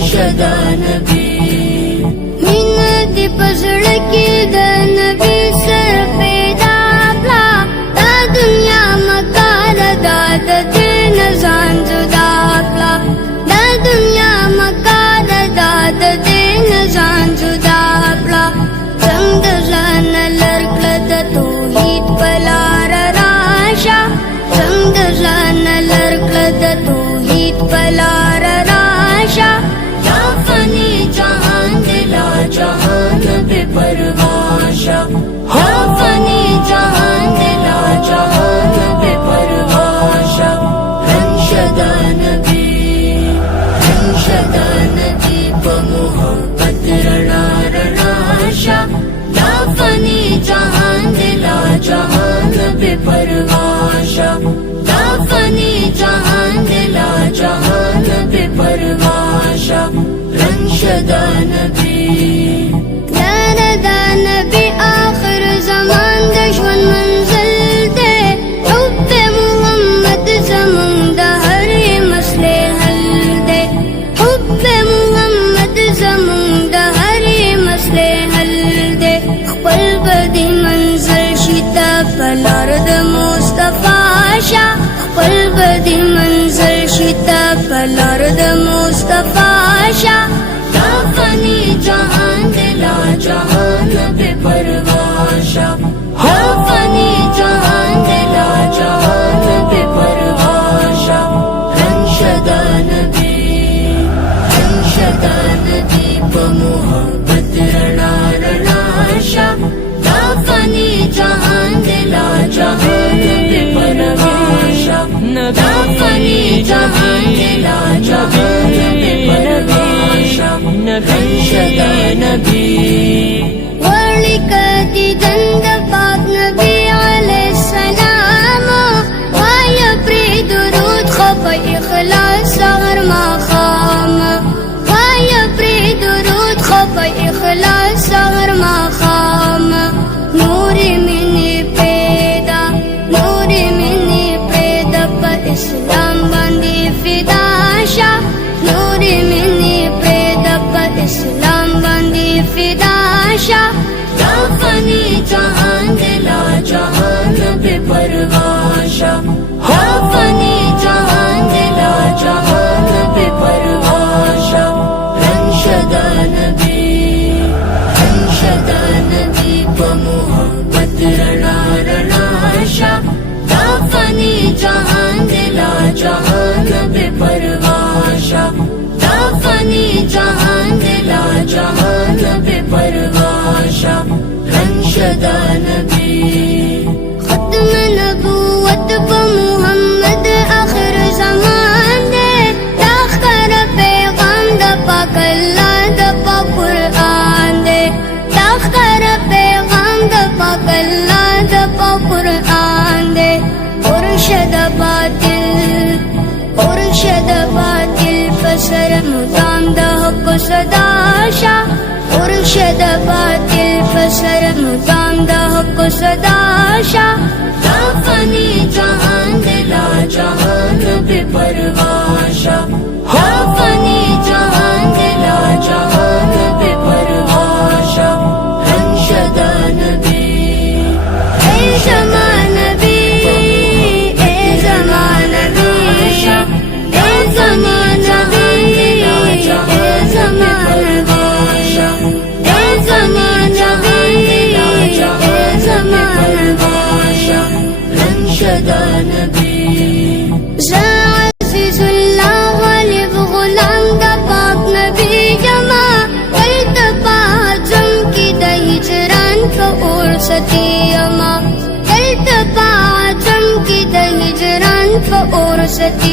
شدا نبی مینه دی پزړه کې د نبی سر پیدا کړه دا دنیا مکار دا د دین ځان جدا کړه دا دنیا مکار دا د دین ځان جدا کړه څنګه ځان لړکړه د توحید په لار راشه څنګه ځان لړکړه د توحید په لار راشه یا فانی جہان دلا جہان بے پرواشا یا فانی جہان دلا جہان بے پرواشا رنگ شدا نبی پا محبت رڑا رڑاشا یا فانی جہان دلا جہان بے پرواشا یا فانی جہان دلا جہان بے پرواشا رنگ شدا نبی دا نبی آخر زمان د ژوند منزل دی حب محمد زمون د هرې مسلې حل دی حب محمد زمون د هرې مسلې حل دی خپل بدی منزل شتا په لار د مصطفی شه خپل بدی منزل شتا په لار د مصطفی شه یا فانی جہان دلا جہان بے پرواشا یا فانی جہان دلا جہان بے پرواشا رنگ شدا نبی پا محبت رڑا رڑاشا یا فانی جہان دلا جہان بے پرواشا یا فانی جہان دلا جہان بے پرواشا رنگ شدا نبی وړي کدي دند پاک نبی علیہ السلام وای پری درود خو په اخلاص هر مقام وای پری درود خو په اخلاص هر مقام نور منی پیدا په اسلام باندې فدا شه نور منی اسلام باندې فدا شه یا فانی جہان دلا جہان بے پرواشا یا فانی جہان دلا جہان بے پرواشا رنگ شدا نبی پا محبت رڑا رڑاشا یا فانی جہان دلا جہان بے پرواشا یا فانی جہان دلا جہان بے پرواشا رنگ شدا نبی ختم نبوت پا محمد آخر زمان دے تاخر پیغام دا پاک اللہ دا پاک قرآن دے تاخر پیغام دا پاک اللہ دا پاک قرآن دے ارشد باطل فسر مدام دا حق صدا شا ارشد باطل فسر مدام دا حق صدا شا یا فانی جہان دلا جہان بے پرواشا یا فانی جہان دلا جہان بے پرواشا رنگ شدا نبی اے زمان نبی اے زمان نبی اے زمان نبی اے زمان نبی اے زمان نبی اے زمان نبی رنگ شدا نبی عزیز اللہ غالب غلام دا پاک نبی جمع التبا عظم کی دا ہجران کا اور ستیما التبا عظم کی دا ہجران کا اور ستیما